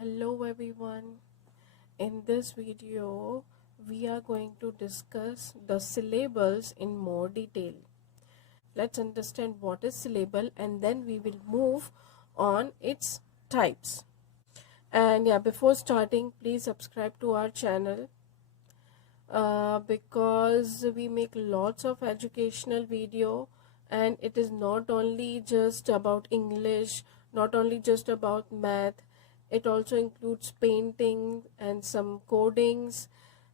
Hello everyone. In this video, we are going to discuss the syllables in more detail. Let's understand what is syllable and then we will move on its types. And yeah, before starting, please subscribe to our channel because we make lots of educational video, and it is not only just about English, not only just about math. It also includes painting and some codings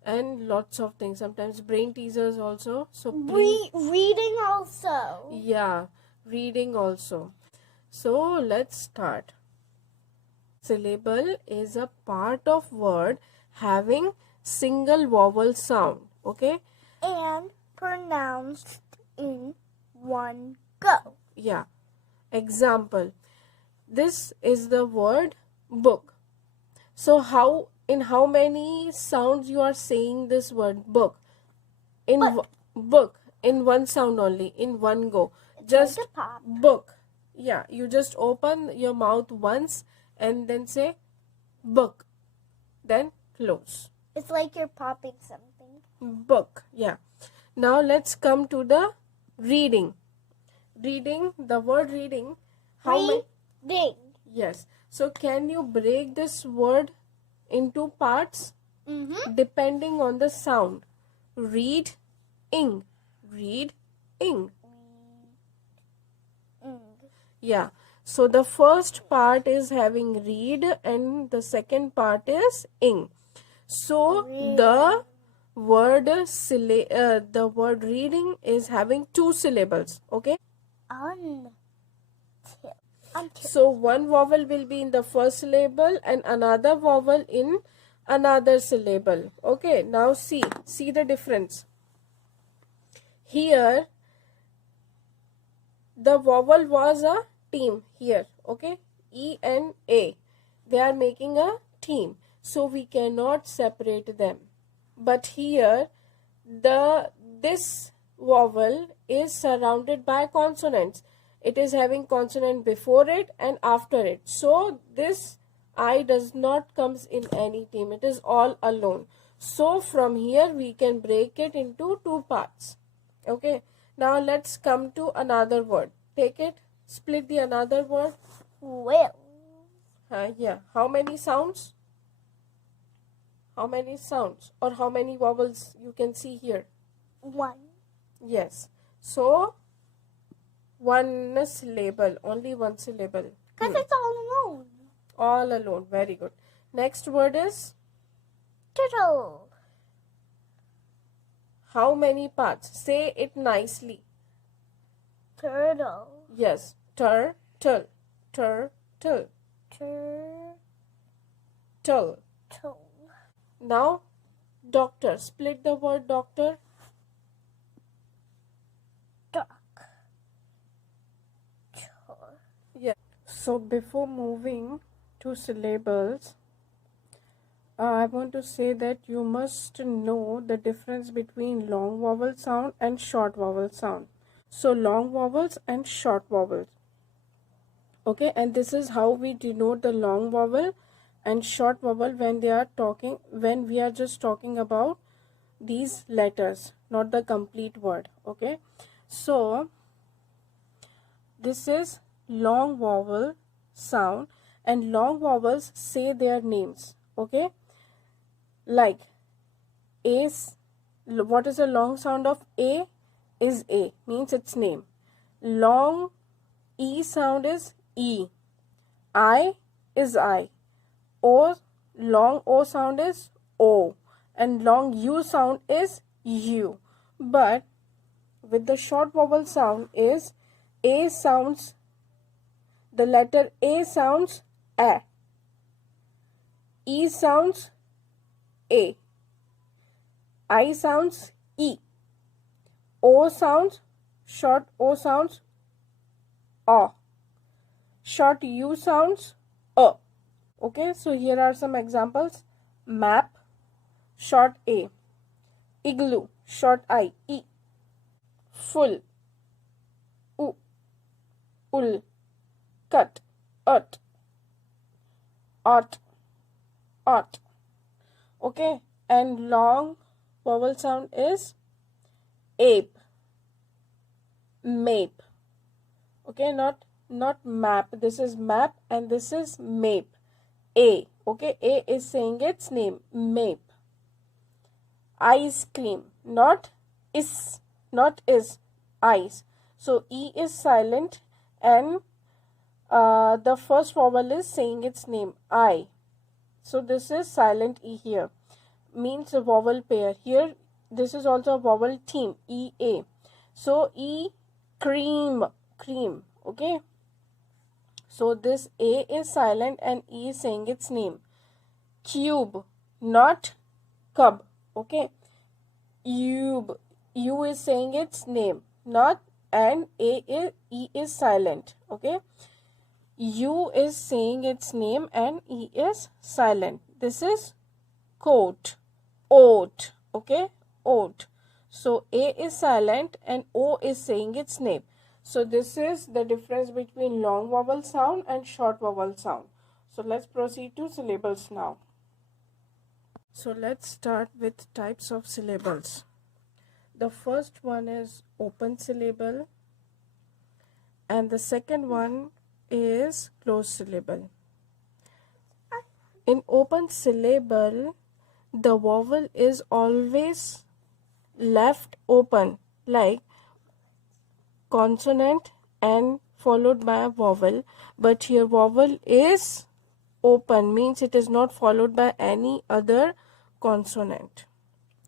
and lots of things, sometimes brain teasers also. So please, Reading also. yeah, reading also. So let's start. Syllable is a part of word having single vowel sound, okay? And pronounced in one go. Yeah. Example, this is the word book. So how many sounds you are saying this word book? In book, in one sound only, in one go. Just like a pop. book. Yeah, you just open your mouth once and then say book. Then close. It's like you're popping something. Book. Yeah. Now let's come to the reading. Reading, the word reading. Reading. Yes. So can you break this word into parts? Depending on the sound. Read, ing. Read, ing. Yeah. So the first part is having read and the second part is ing. So the word reading is having two syllables. Okay. So one vowel will be in the first syllable and another vowel in another syllable. Okay. Now see the difference. Here the vowel was a team here. Okay. E and A. They are making a team. So we cannot separate them. But here this vowel is surrounded by consonants. It is having consonant before it and after it. So this I does not comes in any team. It is all alone. So from here we can break it into two parts. Okay. Now let's come to another word. Take it. Split the another word. Well. Yeah. How many sounds? How many sounds or how many vowels you can see here? One. Yes. So one syllable, only one syllable. Because it's all alone. All alone. Very good. Next word is Turtle. how many parts? Say it nicely. Turtle. Yes. Turtle. Turtle. Turtle. Now doctor. Split the word doctor. Duck. Yes. So before moving to syllables, I want to say that you must know the difference between long vowel sound and short vowel sound. So long vowels and short vowels. Okay, and this is how we denote the long vowel and short vowel when we are just talking about these letters, not the complete word. Okay, so this is long vowel sound, and long vowels say their names. Okay, like what is the long sound of A? Is A, means its name. Long E sound is E. I is I. O, long O sound is O. And long U sound is U. But with the short vowel sound is A sounds, the letter A sounds A. E sounds A. I sounds E. O sounds, short O sounds A. Short U sounds A. Okay, so here are some examples. Map, short A. Igloo, short I, E. Full, U, ul. Cut, ut. Ot, ot. Okay, and long vowel sound is ape, mape. Okay, not map. This is map and this is mape. A. Okay, A is saying its name, mape. Ice cream, not is, ice. So E is silent and the first vowel is saying its name, I. So this is silent E here, means a vowel pair. Here this is also a vowel theme, E A. So E, cream, okay. So this A is silent and E is saying its name. Cube, not cub, okay. U is saying its name, not, and E is silent, okay. U is saying its name and E is silent. This is coat, oat, okay, oat. So A is silent and O is saying its name. So this is the difference between long vowel sound and short vowel sound. So let's proceed to syllables now. So let's start with types of syllables. The first one is open syllable and the second one is closed syllable. In open syllable, the vowel is always left open, like consonant and followed by a vowel, but here vowel is open, means it is not followed by any other consonant,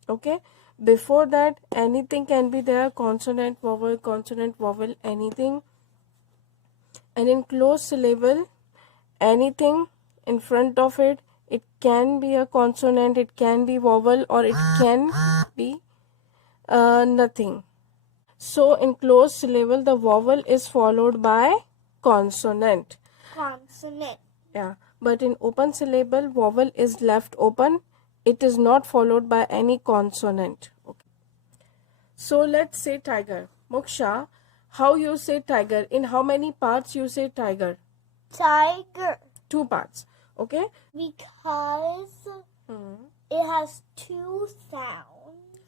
okay. Before that anything can be there, consonant, vowel, anything. And in closed syllable, anything in front of it, it can be a consonant, it can be vowel, or it can be nothing. So in closed syllable, the vowel is followed by consonant. Yeah, but in open syllable, vowel is left open. It is not followed by any consonant. Okay. So let's say tiger. Moksha, how you say tiger? In how many parts you say tiger? Tiger. 2 parts. Okay. Because it has 2 sounds.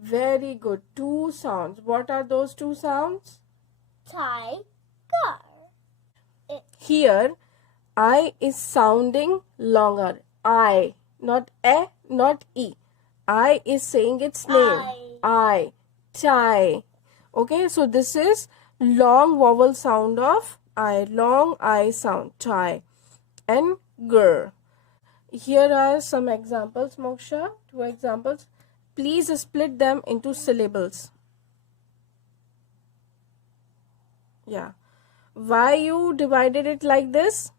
Very good. 2 sounds. What are those 2 sounds? Tiger. Here, I is sounding longer. I, not a, not e. I is saying its name. I. Chai. Okay, so this is long vowel sound of I. Long I sound. Chai. And gur. Here are some examples, Moksha. 2 examples. Please split them into syllables. Yeah. Why you divided it like this?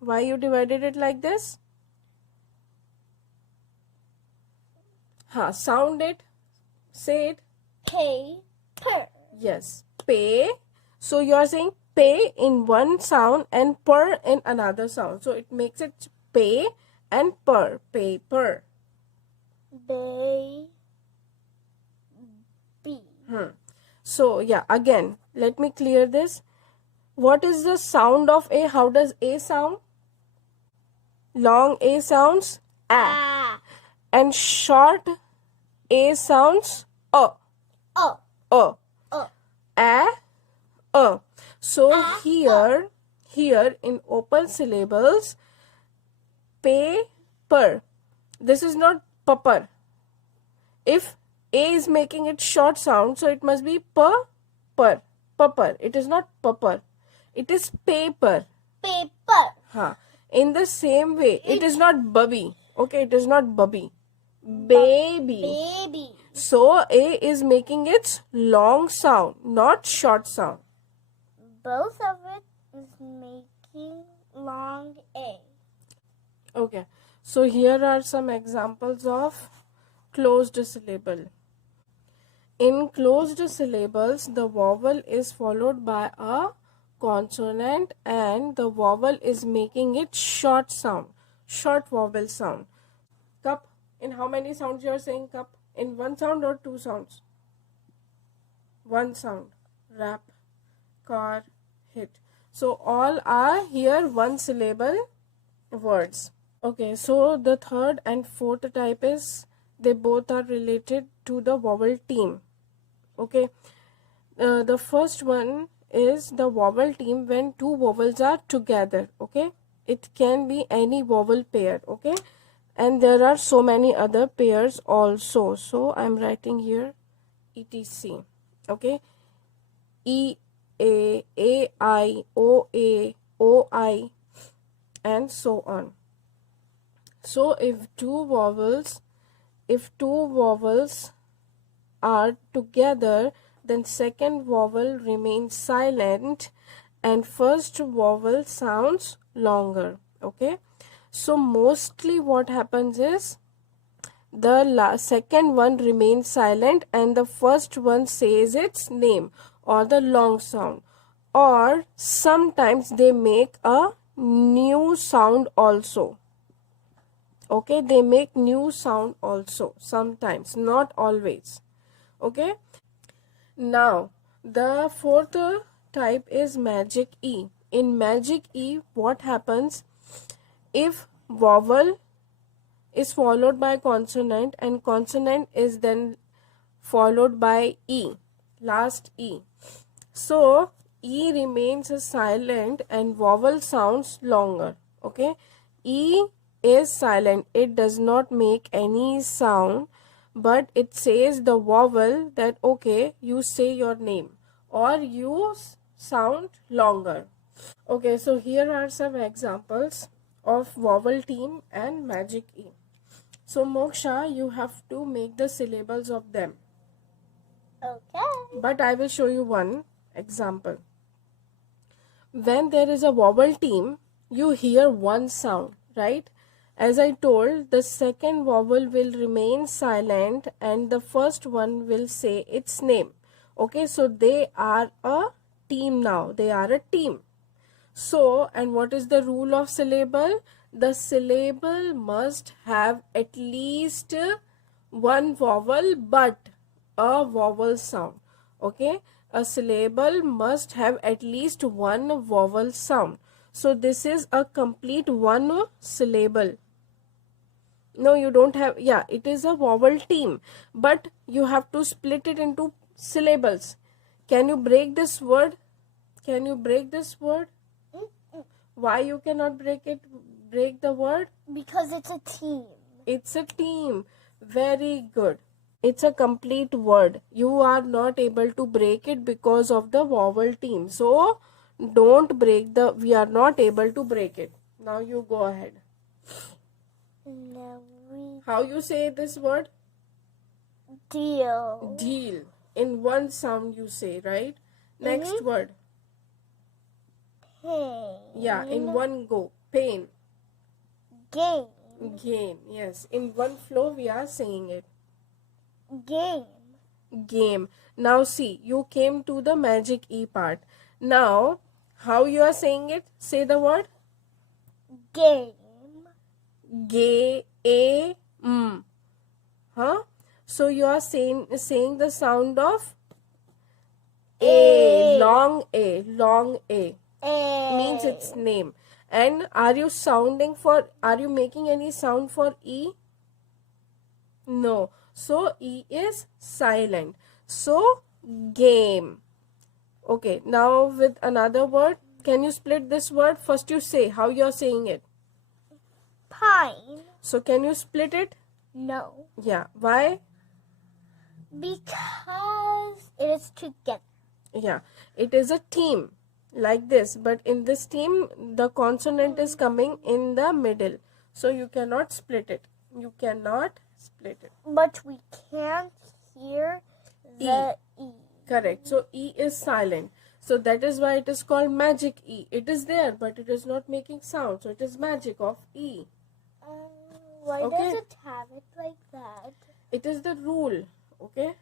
Why you divided it like this? Sound it. Say it. Paper. Yes. Pay. So you are saying pay in one sound and per in another sound. So it makes it pay and per. Paper. Baby. So yeah, again, let me clear this. What is the sound of A? How does A sound? Long A sounds A. And short A sounds A. A. So here in open syllables, paper. This is not pupper. If A is making it short sound, so it must be pupper. It is not pupper. It is paper. In the same way, it is not bubby. Okay, it is not bubby. Baby. So A is making its long sound, not short sound. Both of it is making long A. Okay, so here are some examples of closed syllable. In closed syllables, the vowel is followed by a consonant and the vowel is making it short sound, short vowel sound. Cup, in how many sounds you are saying cup? In one sound or 2 sounds? One sound. Rap, car, hit. So all are here one syllable words. Okay, so the third and fourth type is they both are related to the vowel team. Okay, the first one is the vowel team when two vowels are together. Okay, it can be any vowel pair. Okay, and there are so many other pairs also. So I'm writing here etc. Okay, E A I O I and so on. So if two vowels are together, then second vowel remains silent and first vowel sounds longer. Okay, so mostly what happens is the second one remains silent and the first one says its name or the long sound, or sometimes they make a new sound also. Okay, they make new sound also sometimes, not always. Okay, now the fourth type is magic E. In magic E, what happens if vowel is followed by consonant and consonant is then followed by E, last E. So E remains silent and vowel sounds longer. Okay, E is silent, it does not make any sound, but it says the vowel that okay, you say your name or you sound longer. Okay, so here are some examples of vowel team and magic E. So Moksha, you have to make the syllables of them. Okay. But I will show you one example. When there is a vowel team, you hear one sound, right? As I told, the second vowel will remain silent and the first one will say its name. Okay, so they are a team now. They are a team. So, and what is the rule of syllable? The syllable must have at least one vowel but a vowel sound. Okay, a syllable must have at least one vowel sound. So this is a complete one syllable. No, you don't have, yeah, it is a vowel team, but you have to split it into syllables. Can you break this word? Can you break this word? Why you cannot break the word? Because it's a team. It's a team. Very good. It's a complete word. You are not able to break it because of the vowel team. So don't break we are not able to break it. Now you go ahead. Now we How you say this word? deal. Deal. In one sound you say, right? Next word. Pain. Yeah, in one go. Pain. Game. Gain. Yes, in one flow we are saying it. Game. Game. Now see, you came to the magic E part. Now, how you are saying it? Say the word. Game. Game. Huh? So you are saying the sound of A. Long A. Long A. Means its name. And are you making any sound for E? No. So E is silent. So game. Okay, now with another word, can you split this word? First you say how you are saying it. Pine. So can you split it? No. Yeah. Why? Because it is together. Yeah. It is a team like this, but in this team the consonant is coming in the middle. So you cannot split it. You cannot split it. But we can't hear the E. Correct. So E is silent. So that is why it is called magic E. It is there, but it is not making sound. So it is magic of E. Why Okay. does it have it like that? It is the rule. Okay.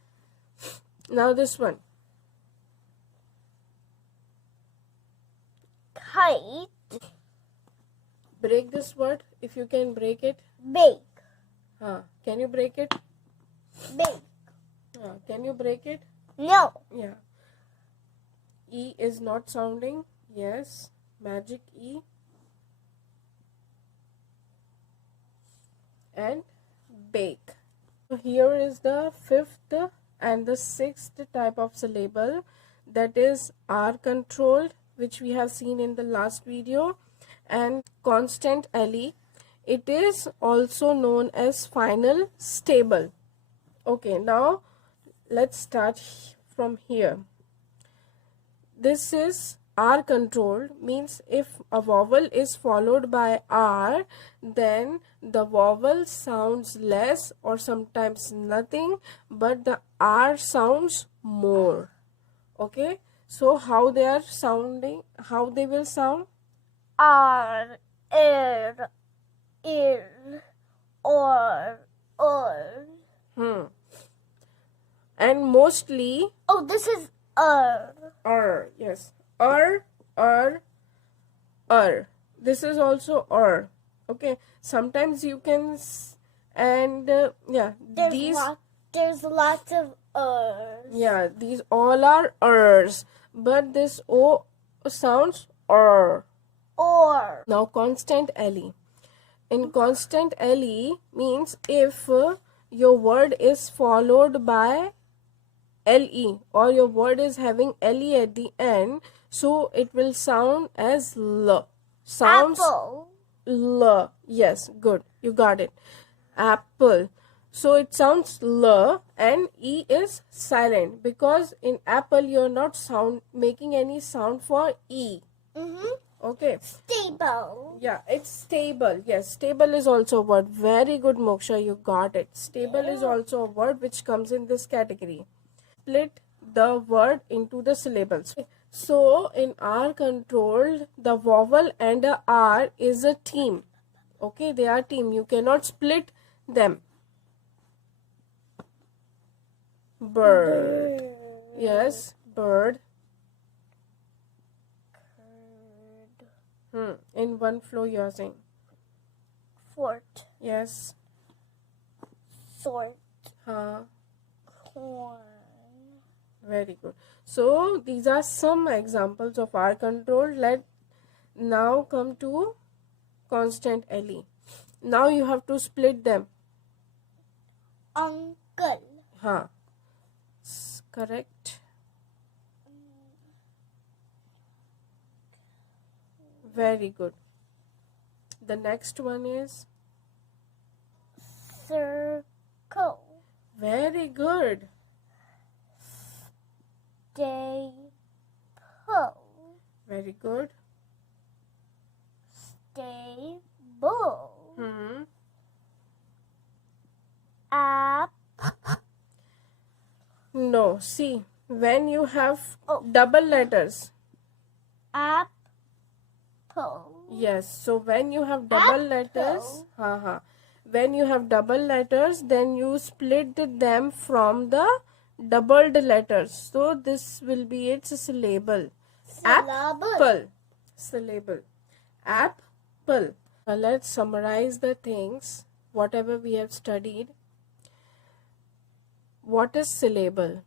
Now this one. Kite. Break this word if you can break it. Bake. Can you break it? Bake. Can you break it? No. Yeah. E is not sounding. Yes. Magic E. and bake. So here is the fifth and the sixth type of syllable, that is R controlled, which we have seen in the last video, and constant LE. It is also known as final stable. Okay, now let's start from here. This is R controlled, means if a vowel is followed by R, then the vowel sounds less or sometimes nothing, but the R sounds more. Okay, so how they are sounding, how they will sound? R, ir, or. And mostly Oh, this is yes, this is also okay, sometimes you can and yeah, there's lots of yeah, these all are ers, but this O sounds or. Now constant LE. In constant LE means if your word is followed by LE or your word is having LE at the end, so it will sound as L. Sounds apple. L. Yes, good. You got it. Apple. So it sounds L and E is silent, because in apple you're not making any sound for E. Okay. Stable. Yeah, it's stable. Yes, stable is also a word. Very good, Moksha. You got it. Stable is also a word which comes in this category. Split the word into the syllables. So in R controlled, the vowel and a R is a team. Okay, they are team. You cannot split them. Bird. Yes, bird. In one flow you are saying. Fort. Yes. Sort. Corn. Very good. So these are some examples of R control. Let now come to constant LE. Now you have to split them. Uncle. Correct. Very good. The next one is circle. Very good. Staple. Very good. Stable. App. No, see, when you have double letters. Apple. Yes, so when you have double letters, when you have double letters, then you split them from the doubled letters. So this will be its syllable. Apple. Syllable. Apple. Now let's summarize the things, whatever we have studied. What is syllable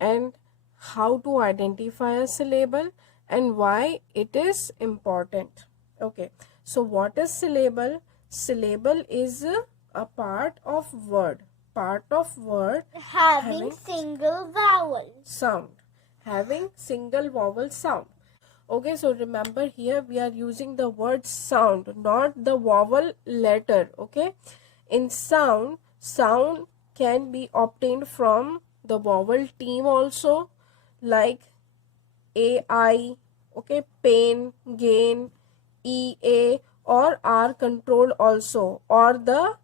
and how to identify a syllable and why it is important. Okay, so what is syllable? Syllable is a part of word. Part of word having single vowel sound. Having single vowel sound. Okay, so remember here we are using the word sound, not the vowel letter. Okay, in sound can be obtained from the vowel team also, like AI, okay, pain, gain, EA, or R controlled also, or the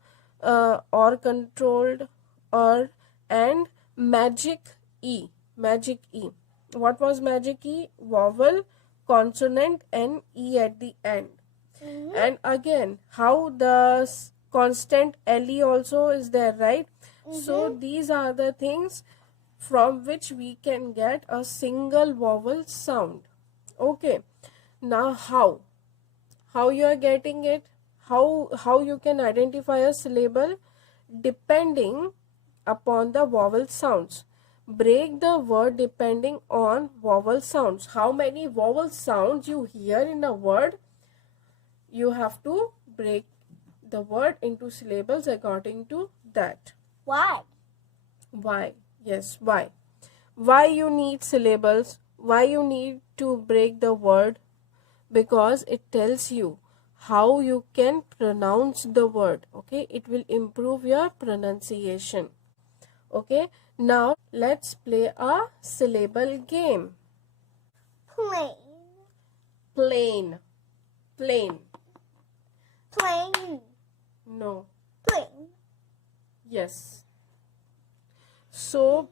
or controlled or and magic E. Magic E. What was magic E? Vowel, consonant, and E at the end. And again, how the constant LE also is there, right? So these are the things from which we can get a single vowel sound. Okay, now how you are getting it, how you can identify a syllable? Depending upon the vowel sounds. Break the word depending on vowel sounds. How many vowel sounds you hear in a word, you have to break the word into syllables according to that. Why? Why? Yes, why? Why you need syllables? Why you need to break the word? Because it tells you how you can pronounce the word. Okay, it will improve your pronunciation. Okay, now let's play a syllable game. Plain. Plain. Plain. Plain. No. Plain. Yes. So,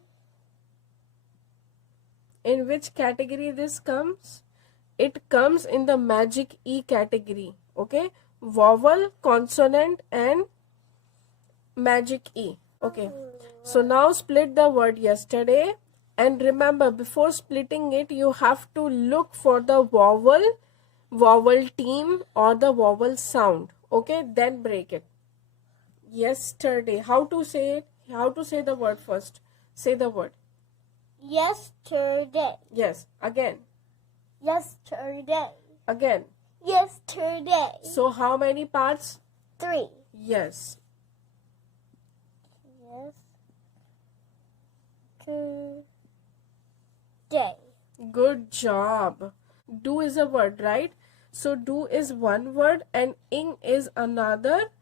in which category this comes? It comes in the magic E category. Okay, vowel, consonant, and magic E. Okay, so now split the word yesterday, and remember, before splitting it, you have to look for the vowel team or the vowel sound. Okay, then break it. Yesterday. How to say it? How to say the word first? Say the word. Yesterday. Yes. Again. Yesterday. Again. Yesterday. So how many parts? 3. Yes. Yesterday. Good job. Do is a word, right? So do is one word and ing is another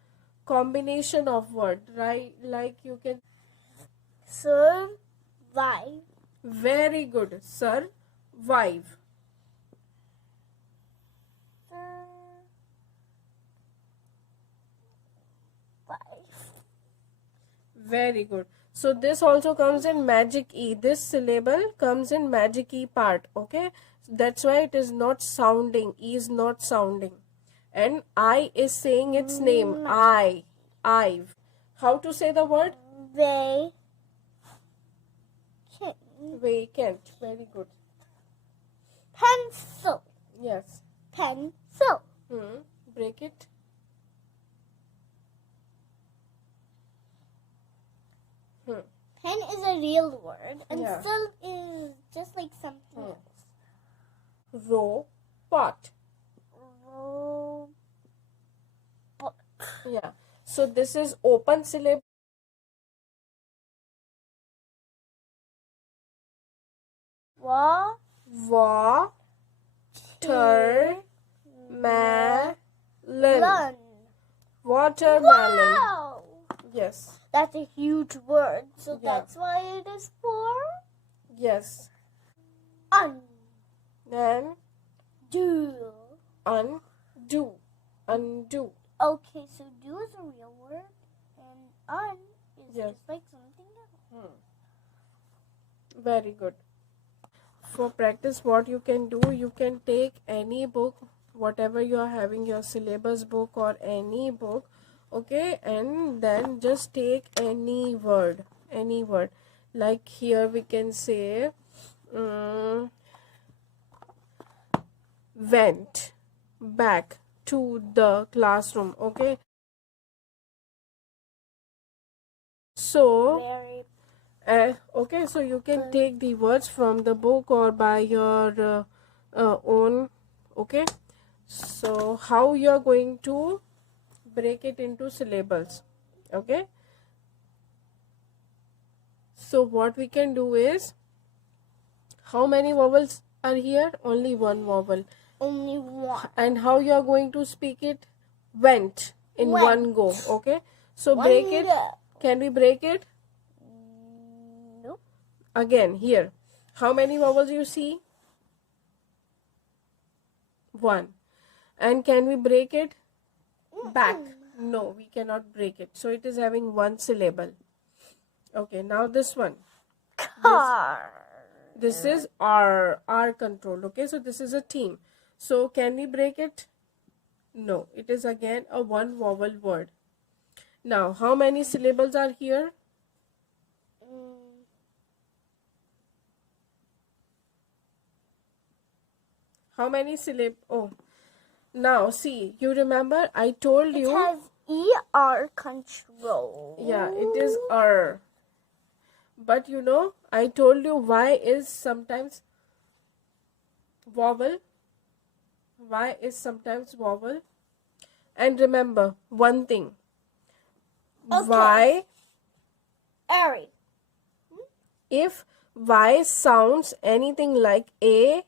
combination of word, right? Like you can. Survive. Very good. Survive. Very good. So this also comes in magic E. This syllable comes in magic E part. Okay. That's why it is not sounding. E is not sounding. And I is saying its name. I. How to say the word? Vacant. Vacant. Very good. Pencil. Yes. Pencil. Break it. Pen is a real word, and Yeah. sil is just like something else. Robot. Robot. Yeah. So this is open syllable. Watermelon. Watermelon. Wow! Yes. That's a huge word, so Yeah. that's why it is for Yes. undo. And undo. Undo. Okay, so do is a real word, and un is Yes. just like something else. Very good. For practice, what you can do, you can take any book, whatever you are having, your syllabus book or any book, okay, and then just take any word. Like here we can say went back to the classroom. Okay, so Very okay, so you can take the words from the book or by your own. Okay, so how you are going to break it into syllables? Okay, so what we can do is, how many vowels are here? Only one vowel. only one. And how you are going to speak it? Went in Went. one go. Okay, so One break it. go. Can we break it? Nope. Again, here. How many vowels you see? One. And can we break it? Back. No, we cannot break it. So it is having one syllable. Okay, now this one. Car. This is R control. Okay, so this is a team. So can we break it? No, it is again a one vowel word. Now, how many syllables are here? How many syllables? Oh, now see, you remember I told It you. has ER control. Yeah, it is R. But you know, I told you Y is sometimes vowel. Y is sometimes vowel. And remember one thing. Okay. Y, Ari. if Y sounds anything like A,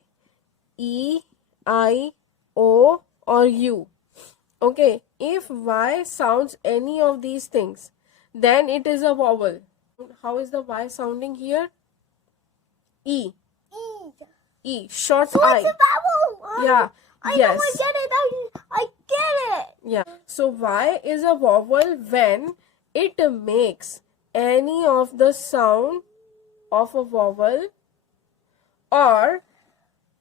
E, I, O or U. Okay, if Y sounds any of these things, then it is a vowel. How is the Y sounding here? E. E. E. Short So I. it's a vowel. Yeah. I Yes. know. I get it. I get it. Yeah. So Y is a vowel when it makes any of the sound of a vowel, or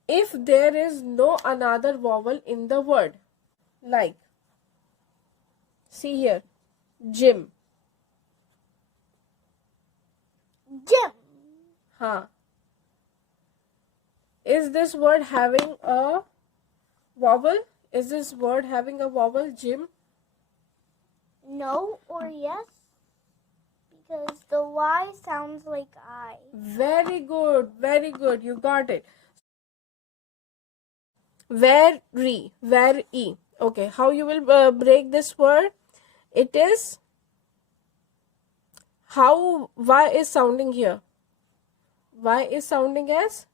if there is no another vowel in the word. Like, see here, gym. Gym. Huh. Is this word having a vowel? Is this word having a vowel, gym? No or yes? Because the Y sounds like I. Very good, very good. You got it. Very, very. Okay, how you will break this word? It is, how Y is sounding here? Y is sounding as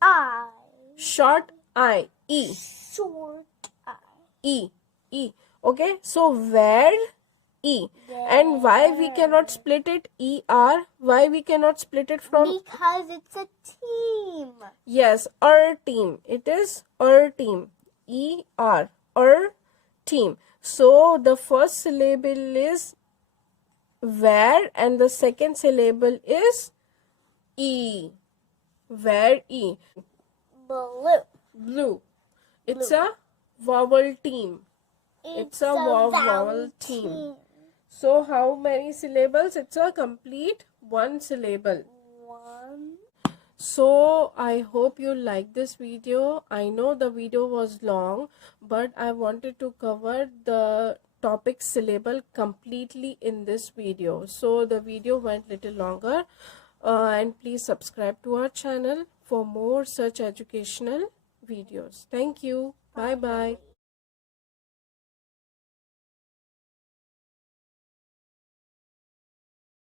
I. short I, E, Short I. E, E. Okay, so where, E. And why we cannot split it, ER? Why we cannot split it from? Because it's a team. Yes, team. It is team. ER, team. So the first syllable is where and the second syllable is E. Where, E. Blue. Blue. It's a vowel team. It's a vowel team. So how many syllables? It's a complete one syllable. One. So I hope you like this video. I know the video was long, but I wanted to cover the topic syllable completely in this video. So the video went little longer. And please subscribe to our channel for more such educational videos. Thank you. Bye bye.